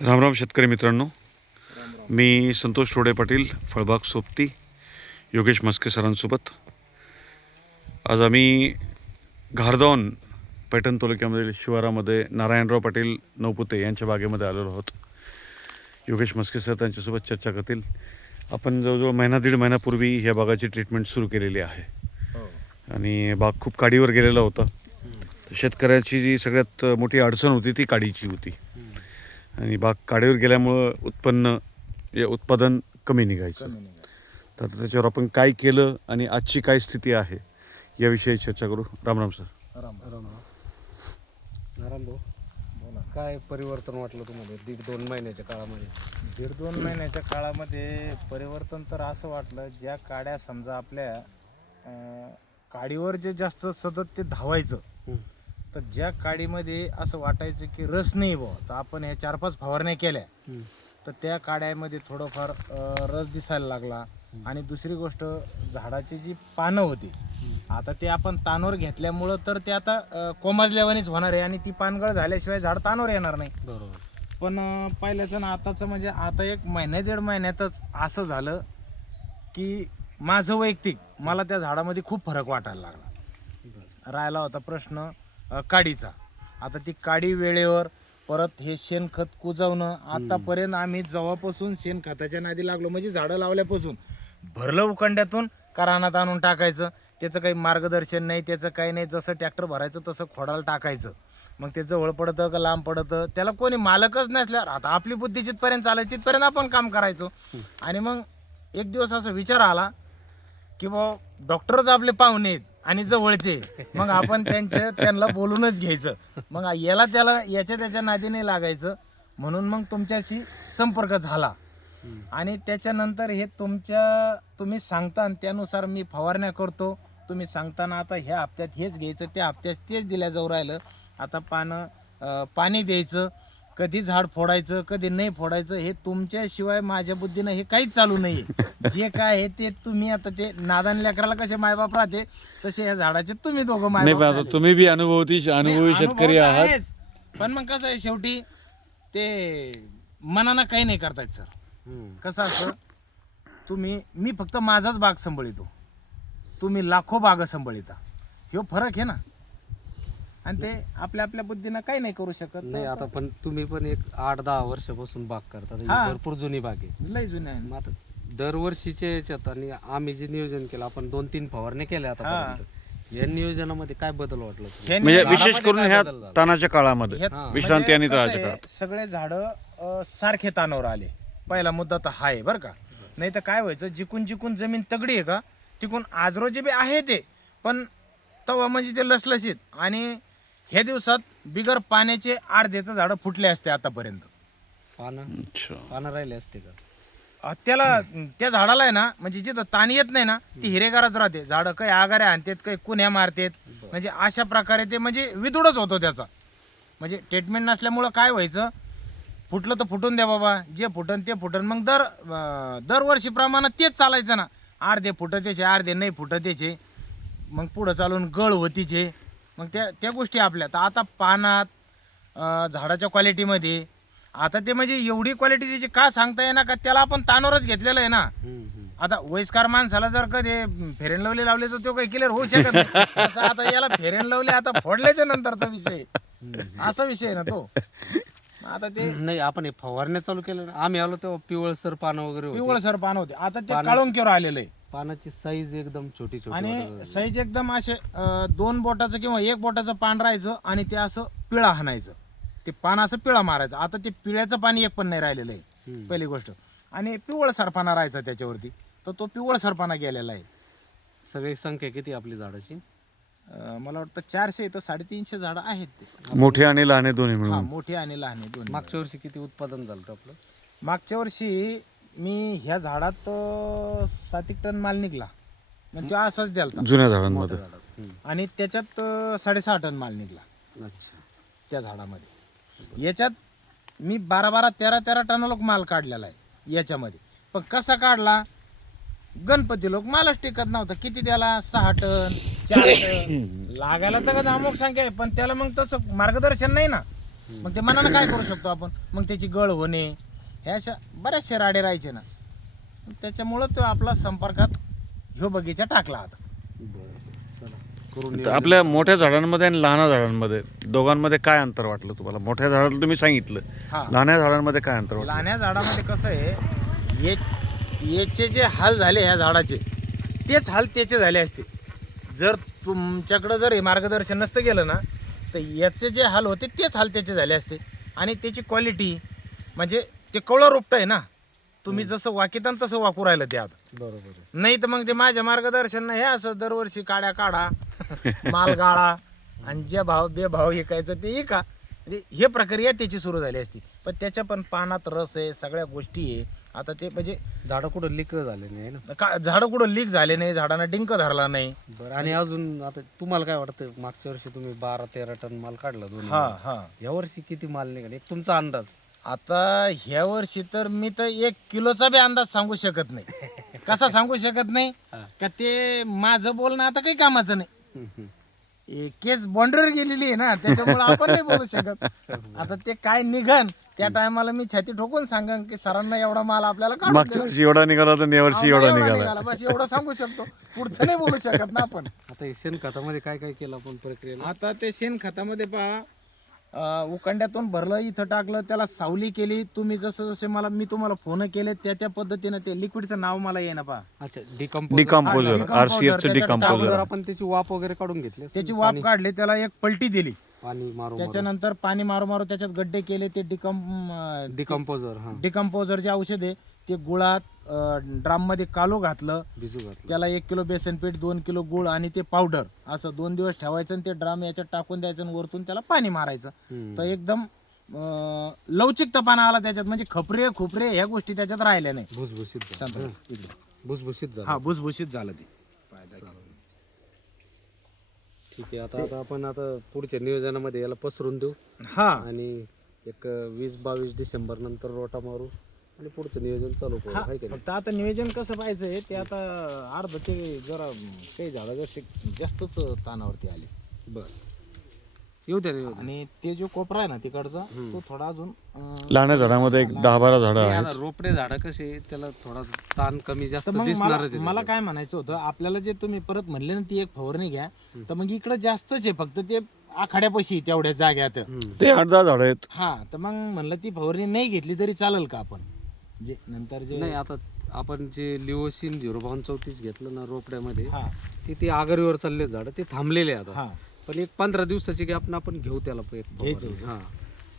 रामराम शेतकरी मित्रांनो, मी संतोष रोडे पाटील, फळबाग सोबती, योगेश मस्के सरांसोबत आज आम्ही घारदौन पैठण तालुक्यामधील शिवारामध्ये नारायणराव पाटील नवपुते यांच्या बागेमध्ये आलेलो आहोत. योगेश मस्के सर त्यांच्यासोबत चर्चा करतील. आपण जवळजवळ दीड महिन्यापूर्वी या बागाची ट्रीटमेंट सुरू केलेली आहे आणि बाग खूप काडीवर गेलेला होता. शेतकऱ्याची जी सगळ्यात मोठी अडचण होती ती काडीची होती आणि बाग काडीवर गेल्यामुळं उत्पादन कमी निघायचं. तर त्याच्यावर आपण काय केलं आणि आजची काय स्थिती आहे याविषयी चर्चा करू. रामराम सर. राम भाऊ, काय परिवर्तन वाटलं तुम्हाला 1.5-2 महिन्याच्या काळामध्ये? 1.5-2 महिन्याच्या काळामध्ये परिवर्तन तर असं वाटलं, ज्या काड्या समजा आपल्या काडीवर जे जास्त सतत ते धावायचं, तर ज्या काडीमध्ये असं वाटायचं की रस नाही बुवा, तर आपण ह्या 4-5 फवारण्या केल्या तर त्या काड्यामध्ये थोडंफार रस दिसायला लागला. आणि दुसरी गोष्ट, झाडाची जी पानं होती आता ते आपण तानवर घेतल्यामुळं तर ते आता कोमाजल्यावानीच होणार आहे आणि ती पानगळ झाल्याशिवाय झाड तानवर येणार नाही. बरोबर. पण पहिल्याचं ना आताचं म्हणजे आता 1-1.5 महिन्यातच असं झालं की माझं वैयक्तिक मला त्या झाडामध्ये खूप फरक वाटायला लागला. राहिला होता प्रश्न काडीचा. आता ती काडी वेळेवर, परत हे शेणखत कुजवणं, आतापर्यंत आम्ही जेव्हापासून शेणखताच्या नादी लागलो, म्हणजे झाडं लावल्यापासून भरलं उखंड्यातून रानात आणून टाकायचं, त्याचं काही मार्गदर्शन नाही, त्याचं काही नाही, जसं ट्रॅक्टर भरायचं तसं खोडाला टाकायचं. मग ते जवळ पडतं का लांब पडतं त्याला कोणी मालकच नसल्यावर आता आपली बुद्धी जिथपर्यंत चालायची तिथपर्यंत आपण काम करायचो. आणि मग एक दिवस असा विचार आला की बा डॉक्टरच आपले पाहुणे आहेत आणि जवळचे, मग आपण त्यांना बोलूनच घ्यायचं. मग याच्या त्याच्या नादी नाही लागायचं. म्हणून मग तुमच्याशी संपर्क झाला आणि त्याच्यानंतर हे तुम्ही सांगता आणि त्यानुसार मी फवारण्या करतो. तुम्ही सांगताना आता ह्या हप्त्यात हेच घ्यायचं, त्या हप्त्यात तेच दिल्या जाऊ राहिलं. आता पाणी द्यायचं, कधी झाड फोडायचं कधी नाही फोडायचं हे तुमच्याशिवाय माझ्या बुद्धीनं हे काहीच चालू नाही. जे काय आहे ते तुम्ही आता ते नादान लेकराला कसे मायबाप राहते तसे या झाडाचे तुम्ही दोघं मायबाप. तुम्ही बी अनुभवी शेतकरी आहात. पण मग कसं आहे, शेवटी ते मनानं काही नाही करतायत सर. कसं असं, मी फक्त माझाच बाग सांभाळतो, तुम्ही लाखो बागा सांभाळता, ह्यो फरक आहे ना. आणि ते आपल्या आपल्या बुद्धीनं काही नाही करू शकत नाही. आता पण तुम्ही पण एक 8-10 वर्षापासून बाग करता, ही भरपूर जुनी बाग आहे, लय जुन्या. मग आता दरवर्षीच्या याच्यात आणि आम्ही जे नियोजन केलं, आपण 2-3 फवारण्या केल्या आता, या नियोजनामध्ये काय बदल वाटलं? म्हणजे विशेष करून ह्या तानाच्या काळामध्ये, विश्रांती आणि तानाच्या काळात सगळे झाडं सारखे तानावर आले. पहिला मुद्दा तर हा आहे बरं का. नाही तर काय व्हायचं, जिकून जमीन तगडी आहे का तिकून आजरोजे बी आहे ते, पण तवा म्हणजे ते लसलशीत. आणि ह्या दिवसात बिगर पाण्याचे अर्ध्याचं झाडं फुटले असते आतापर्यंत. पानं राहिले असते का? त्या झाडाला आहे ना, म्हणजे जिथं ताण येत नाही ना ती हिरेगारच राहते. झाडं काही आगाऱ्या आणतात, काही कुण्या मारतात, म्हणजे अशा प्रकारे ते म्हणजे विदुडच होतो त्याचा. म्हणजे ट्रीटमेंट नसल्यामुळं काय व्हायचं, फुटलं तर फुटून द्या बाबा, जे फुटन ते फुटन. मग दरवर्षी प्रमाणात तेच चालायचं ना, अर्धे फुटतेचे अर्धे नाही फुटतेचे, मग पुढं चालून गळ होतीचे. मग त्या गोष्टी आपल्या तर आता पानात झाडाच्या क्वालिटीमध्ये आता ते म्हणजे एवढी क्वालिटी त्याची का सांगता येणार का, त्याला आपण तानवरच घेतलेलं आहे ना. आता वयस्कार माणसाला जर कधी फेरेन लवली लावले तर तो काही क्लिअर होऊ शकत नाही. असं आता याला फेरेन लवली आता फोडल्याच्या नंतरचा विषय, असा विषय आहे ना तो. आता ते नाही, आपण हे फवारण्या चालू केलं ना, आम्ही आलो तेव्हा पिवळसर पानं वगैरे होती. पिवळसर पानं होते, आता ते काळुंकीवर आलेलं आहे. पानाची साईज एकदम छोटी आणि साईज एकदम असे 2 बोटाचं किंवा 1 बोटाचं पान राहायचं आणि ते असं पिळा हाणायचं, ते पान असं पिळा मारायचं. आता ते पिळ्याचं पाणी एक पण नाही राहिलेलं आहे पहिली गोष्ट. आणि पिवळसर पाना राहायचा त्याच्यावरती, तर तो पिवळसर पाना गेलेला आहे. सगळी संख्या किती आपली झाडाची? मला वाटतं 400 तर 350 झाडं आहेत ते, मोठे आणि लहान दोन्ही मिळून. मोठे आणि लहान दोन्ही. मागच्या वर्षी किती उत्पादन झालं आपलं? मागच्या वर्षी मी ह्या झाडात 7 टन माल निघला, म्हणजे असाच द्याल जुन्या झाडांमध्ये. आणि त्याच्यात 6.5 टन माल निघला. अच्छा. त्या झाडामध्ये याच्यात मी 12-13 टन माल काढलेला आहे याच्यामध्ये. पण कसा काढला, गणपती लोक मालच टिकत नव्हता. किती त्याला 6 टन 4 टन लागायला तर अमुक संख्या आहे, पण त्याला मग तसं मार्गदर्शन नाही ना. मग ते मनानं काय करू शकतो आपण, मग त्याची गळ होणे ह्या अशा बऱ्याचशा राडे राहायचे ना, त्याच्यामुळं तो आपला संपर्कात ह्यो बगीचा टाकला आता. चला करून तर आपल्या मोठ्या झाडांमध्ये आणि लहान झाडांमध्ये दोघांमध्ये काय अंतर वाटलं तुम्हाला? मोठ्या झाडाला तुम्ही सांगितलं, हा, लहान झाडांमध्ये काय अंतर वाटलं? लहान्या झाडामध्ये कसं आहे, याचे जे हाल झाले ह्या झाडाचे तेच हाल त्याचे झाले असते. जर तुमच्याकडं जर हे मार्गदर्शन नसतं गेलं ना, तर याचे जे हाल होते तेच हाल त्याचे झाले असते. आणि त्याची क्वालिटी म्हणजे ते कवळं रोपटं आहे ना, तुम्ही जसं वाकितान तसं वाकू राहिलं ते आता. बरोबर आहे. नाही तर मग ते माझ्या मार्गदर्शन हे असं दरवर्षी काड्या काढा, माल गाळा आणि जे भाव बेभाव विकायचं ते विका, म्हणजे हे प्रक्रिया त्याची सुरू झाली असती. पण त्याच्या पण पानात रस आहे, सगळ्या गोष्टी आहे. आता ते म्हणजे झाडं कुठं लिक झाले नाही ना. झाडं कुठं लीक झाले नाही, झाडांना डिंक धरला नाही. बरं, आणि अजून आता तुम्हाला काय वाटतं, मागच्या वर्षी तुम्ही 12-13 टन माल काढला दोन्ही. हा हा. या वर्षी किती माल निघाला, एक तुमचा अंदाज? आता ह्या वर्षी तर मी तर 1 किलोचा बी अंदाज सांगू शकत नाही. कसा सांगू शकत नाही का, ते माझं बोलणं आता काही कामाचं नाही. केस बॉन्डर गेलेली आहे ना, त्याच्यामुळे आपण नाही बोलू शकत. आता ते काय निघन त्या टायमाला मी छाती ठोकून सांगन की सरांना एवढा माल आपल्याला काढून मागच्या द्या. वर्षी एवढा निघाला तर या वर्षी एवढा निघाला. निघाला, बस एवढं सांगू शकतो. पुढचं नाही बोलू शकत ना आपण. आता हे शेणखतामध्ये काय काय केलं आपण प्रक्रियेला? आता ते शेणखतामध्ये पहा, उकंड्यातून भरलं, इथं टाकलं, त्याला सावली केली. तुम्ही जसं जसे मी तुम्हाला फोन केले त्या पद्धतीनं ते लिक्विडचं नाव मला येईना पहा. अच्छा, डिकम्पोजर, RCF चं डिकम्पोजर. आपण त्याची वाफ वगैरे काढून घेतली असेल. त्याची वाफ काढली, त्याला एक पलटी दिली, पाणी मारून त्याच्यानंतर पाणी मारू मारू त्याच्यात गड्डे केले. ते डिकम्पोजर, हा, डिकम्पोजरचे औषध आहे ते गुळात ड्राम मध्ये कालो घातलं, भिजू घातलं. त्याला 1 किलो बेसन पीठ, 2 किलो गुळ आणि ते पावडर असं 2 दिवस ठेवायचं आणि ते ड्राम याच्यात टाकून द्यायचं आणि वरतून त्याला पाणी मारायचं. तर एकदम लवचिकतापणा आला त्याच्यात, म्हणजे खपरे खुपरे ह्या गोष्टी त्याच्यात राहिल्या नाही. भुसभुशीत झालं. शांत. भुसभुशीत झालं. हा, भुसभुशीत झालं ते. ठीक आहे. आता आपण पुढच्या नियोजनामध्ये याला पसरून देऊ हा, आणि एक 20-22 डिसेंबर नंतर रोटा मारू आणि पुढचं नियोजन चालू करू. हाय का नाही? फक्त आता नियोजन कसं पाहिजे ते आता अर्ध ते जरा काही झाडं जास्तच तानावरती आले. बरं, येऊ द्या नियोजन. आणि ते जो कोपरा आहे ना तिकडचा, तो थोडा अजून लहान झाडामध्ये एक 10-12 झाडं नाही, आहेत. आता रोपडे झाडं कसे त्याला थोडा ताण कमी जास्त तर मग दिसणारच आहे. मला काय म्हणायचं होतं, आपल्याला जे तुम्ही परत म्हणले ना ती एक फवारणी घ्या, तर मग इकडं जास्तच आहे, फक्त ते आखाड्यापाशी तेवढ्या जाग्यात. ते 8-10 झाडं आहेत. हा, तर मग म्हणलं ती फवारणी नाही घेतली तरी चालेल का आपण, जे नंतर जे नाही, आता आपण जे लिओसिन 0.34 घेतलं ना रोपड्यामध्ये, हा ते आघाडीवर चालले झाड, ते थांबलेले आता. हा पण एक 15 दिवसाची गॅप आपण घेऊ त्याला एक घ्यायचं. फवारणी. हा,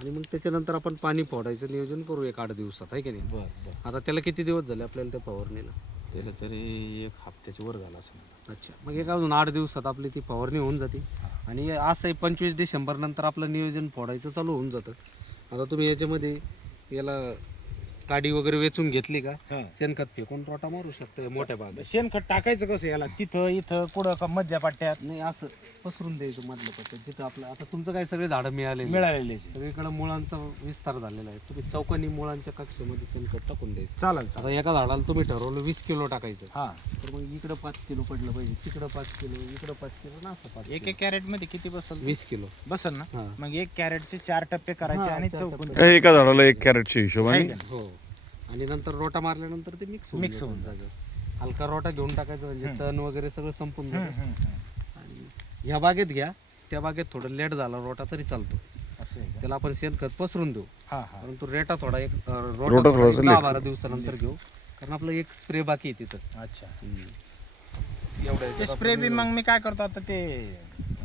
आणि मग त्याच्यानंतर आपण पाणी फोडायचं नियोजन करू 1-8 दिवसात, आहे की नाही? बरं. आता त्याला किती दिवस झाले आपल्याला त्या फवारणीला? त्याला तरी 1 हप्त्याच्या वर झाला असं. अच्छा, मग एक अजून 8 दिवसात आपली ती फवारणी होऊन जाते. आणि असंही 25 डिसेंबर नंतर आपलं नियोजन फोडायचं चालू होऊन जातं. आता तुम्ही याच्यामध्ये याला काडी वगैरे वेचून घेतली का, शेणखत फेकून रोटा मारू शकता मोठ्या भागात. शेणखत टाकायचं कसं याला, तिथं इथं कुठं का मध्य पट्ट्यात नाही, असं पसरून द्यायचं मधलं पट्ट्यात जिथं आपलं. आता तुमचं काय सगळे झाडं मिळाले, मिळालेले सगळीकडे मुळांचा विस्तार झालेला आहे. तुम्ही चौकोनी मुळांच्या कक्षेमध्ये शेणखत टाकून द्यायचं. चालेल. आता एका झाडाला तुम्ही ठरवलं 20 किलो टाकायचं, हा, तर मग इकडं 5 किलो पडलं पाहिजे, तिकडं 5 किलो, इकडं 5 किलो ना, असं 5 एक कॅरेट मध्ये किती बसल? 20 किलो बसल ना. हा. मग 1 कॅरेटचे 4 टप्पे करायचे हा, आणि 4 चौकोन एका झाडाला 1 कॅरेटच्या हिशोबाने. हो. आणि नंतर रोटा मारल्यानंतर ते मिक्स Mix होऊन जातं. हलका रोटा घेऊन टाकायचं, म्हणजे तण वगैरे सगळं संपून जातं. आणि ह्या बागेत घ्या, त्या बागेत थोडं लेट झाला रोटा तरी चालतो, असं आहे का? त्याला आपण शेणखत पसरून देऊ. हा हा. परंतु रेटा थोडा एक रोटा थोडासा 10-12 दिवसानंतर घेऊ, कारण आपलं एक स्प्रे बाकी आहे तिथं. अच्छा, एवढं ते स्प्रे बी मग मी काय करतो आता, ते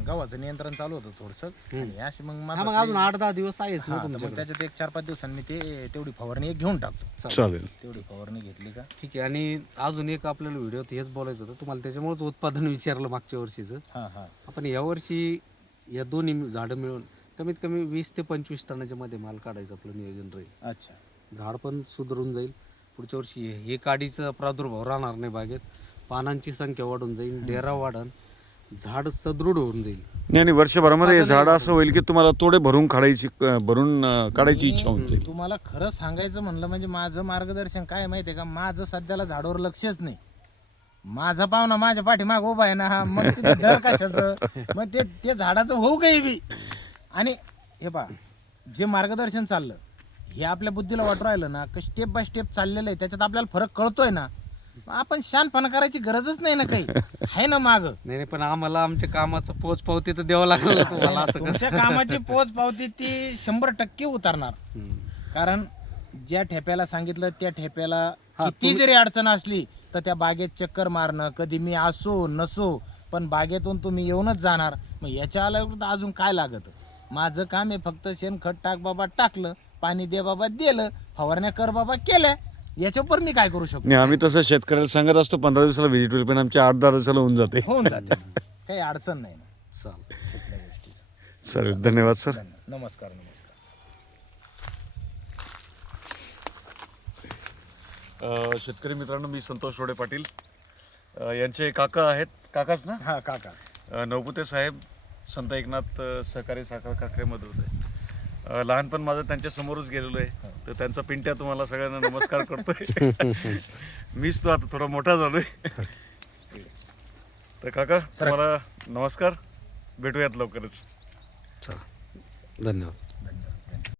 गव्हाचं नियंत्रण चालू होतं थोडंसं, आणि असे मग हा, मला मग अजून 8-10 दिवस आहेच ना हा, तर मग तुमच्याकडे. त्याच्यात एक 4-5 दिवसांनी मी ते तेवढी फवारणी एक घेऊन टाकतो. चालेल. तेवढी फवारणी घेतली का? ठीक आहे. आणि अजून एक आपल्याला व्हिडिओत हेच बोलायचं होतं तुम्हाला, त्याच्यामुळेच उत्पादन विचारलं मागच्या वर्षीचं. हा हा. आपण यावर्षी या दोन्ही झाडं मिळून कमीत कमी 20 ते 25 टनाच्या मध्ये माल काढायचं आपलं नियोजन राहील. अच्छा. झाड पण सुधारून जाईल. पुढच्या वर्षी हे काडीचा प्रादुर्भाव राहणार नाही बागेत, पानांची संख्या वाढून जाईल, डेरा वाढन, झाड सदृढ होऊन जाईल. नाही, आणि वर्षभरामध्ये हे झाड असं होईल की तुम्हाला तोडे भरून काढायची इच्छा होऊन जाईल. तुम्हाला खरं सांगायचं म्हणलं म्हणजे माझं मार्गदर्शन काय माहितीये का, माझं सध्याला झाडावर लक्षच नाही. माझा पाहुणा माझ्या पाठीमाग उभा आहे ना, मग तिथे दर कशाचं, मग ते झाडाचं होऊ काही बी. आणि हे पहा, जे मार्गदर्शन चाललं हे आपल्या बुद्धीला वाटू राहिलं ना की स्टेप बाय स्टेप चाललेलं आहे, त्याच्यात आपल्याला फरक कळतोय ना, मग आपण शानपणा करायची गरजच नाही ना काही, आहे ना माग. नाही नाही, पण आम्हाला आमच्या कामाचं पोच पावती तर द्यावं लागलं ना तुम्हाला असं तुमच्या कामाची पोच पावती ती 100% उतरणार. हम्म. कारण ज्या ठेप्याला सांगितलं त्या ठेप्याला हा, किती जरी अडचण असली तर त्या बागेत चक्कर मारणं, कधी मी असो नसो पण बागेतून तुम्ही येऊनच जाणार. मग याच्या अलावा अजून काय लागत? माझं काम आहे फक्त शेणखत टाक बाबा टाकलं, पाणी दे बाबा दिलं, फवारण्या कर बाबा केल्या, याच्यावर मी काय करू शकतो? नाही, आम्ही तसं शेतकऱ्याला सांगत असतो 15 दिवसाला व्हिजिट होईल, पण आमच्या 8-10 दिवसाला होऊन जाते. होऊन जाते, काही अडचण नाही ना चालेल. कुठल्या गोष्टीचं. सर धन्यवाद सर. नमस्कार नमस्कार. शेतकरी मित्रांनो, मी संतोष रोडे पाटील, यांचे काका आहेत, काकाच ना, हा काका नवपुते साहेब संत एकनाथ सहकारी साखर कारखान्यामध्ये होते. लहानपण माझं त्यांच्या समोरच गेलेलो आहे, तर त्यांचा पिंट्या तुम्हाला सगळ्यांना नमस्कार करतोय. मीच तो आता थोडा मोठा झालोय. तर काका तुम्हाला नमस्कार, भेटूयात लवकरच. चालेल, धन्यवाद. धन्यवाद.